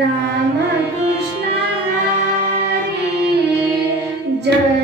Ramakrishna Jai